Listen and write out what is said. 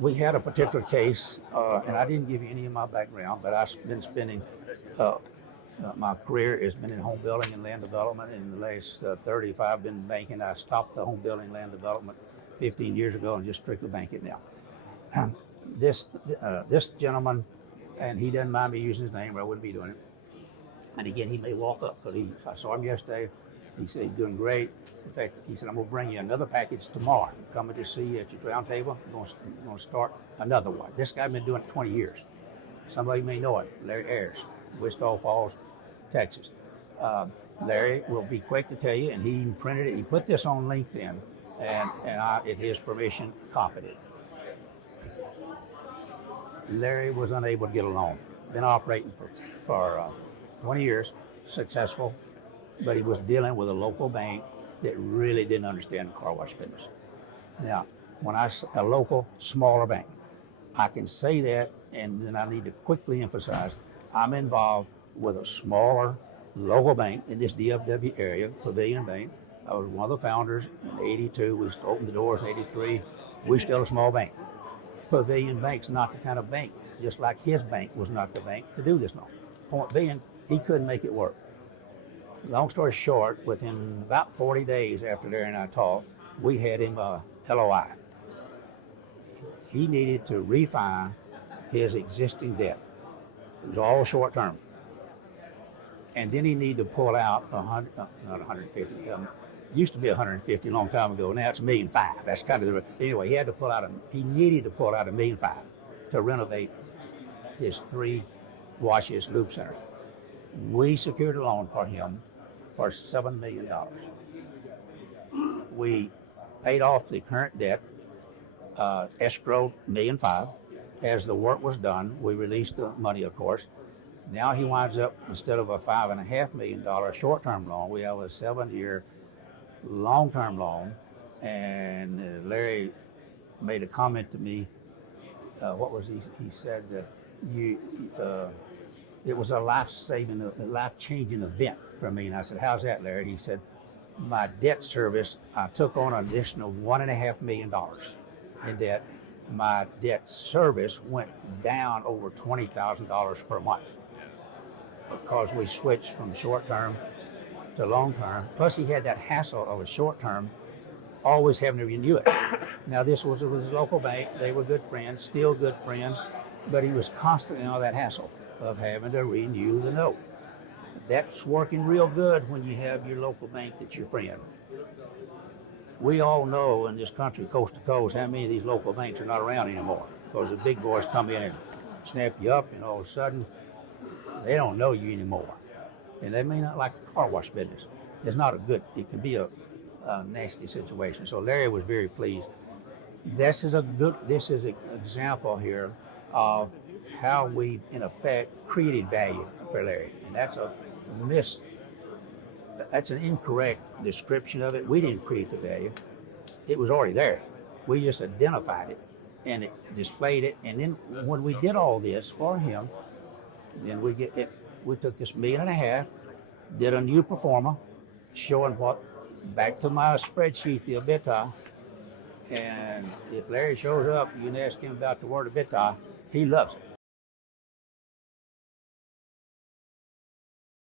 we had a particular case, and I didn't give you any of my background, but I've been spending, my career has been in home building and land development. In the last 35, I've been banking. I stopped the home building land development 15 years ago and just strictly bank it now. This gentleman, and he doesn't mind me using his name, or I wouldn't be doing it. And again, he may walk up, because I saw him yesterday. He said he's doing great. In fact, he said, I'm going to bring you another package tomorrow. Coming to see you at your round table. I'm going to start another one. This guy's been doing it 20 years. Somebody may know it, Larry Ayers, Wichita Falls, Texas. Larry will be quick to tell you, and he even printed it. He put this on LinkedIn, and I, at his permission, copied it. Larry was unable to get a loan. Been operating for 20 years, successful, but he was dealing with a local bank that really didn't understand the car wash business. Now, when a local, smaller bank, I can say that, and then I need to quickly emphasize, I'm involved with a smaller local bank in this DFW area, Pavilion Bank. I was one of the founders in 82. We opened the doors in 83. We're still a small bank. Pavilion Bank's not the kind of bank, just like his bank was not the bank to do this loan. Point being, he couldn't make it work. Long story short, within about 40 days after Larry and I talked, we had him a LOI. He needed to refi his existing debt. It was all short term. And then he needed to pull out not 150, used to be 150 a long time ago. Now it's $1.5 million. That's kind of anyway. He needed to pull out $1.5 million to renovate his 3 washes, loop centers. We secured a loan for him for $7 million. We paid off the current debt, escrowed $1.5 million. As the work was done, we released the money, of course. Now he winds up, instead of a $5.5 million short-term loan, we have a 7-year long-term loan. And Larry made a comment to me. What was he? He said, it was a life-changing event for me. And I said, how's that, Larry? He said, my debt service, I took on an additional $1.5 million in debt. My debt service went down over $20,000 per month because we switched from short-term to long-term. Plus he had that hassle of a short-term, always having to renew it. Now this was a local bank. They were good friends, still good friends, but he was constantly on that hassle of having to renew the note. That's working real good when you have your local bank that's your friend. We all know in this country, coast to coast, how many of these local banks are not around anymore because the big boys come in and snap you up, and all of a sudden, they don't know you anymore. And they may not like the car wash business. It's not it can be a nasty situation. So Larry was very pleased. This is an example here of how we, in effect, created value for Larry. And that's an incorrect description of it. We didn't create the value. It was already there. We just identified it and it displayed it. And then when we did all this for him, then we took this $1.5 million, did a new pro forma, showing back to my spreadsheet, the EBITDA. And if Larry shows up, you can ask him about the word EBITDA, he loves it.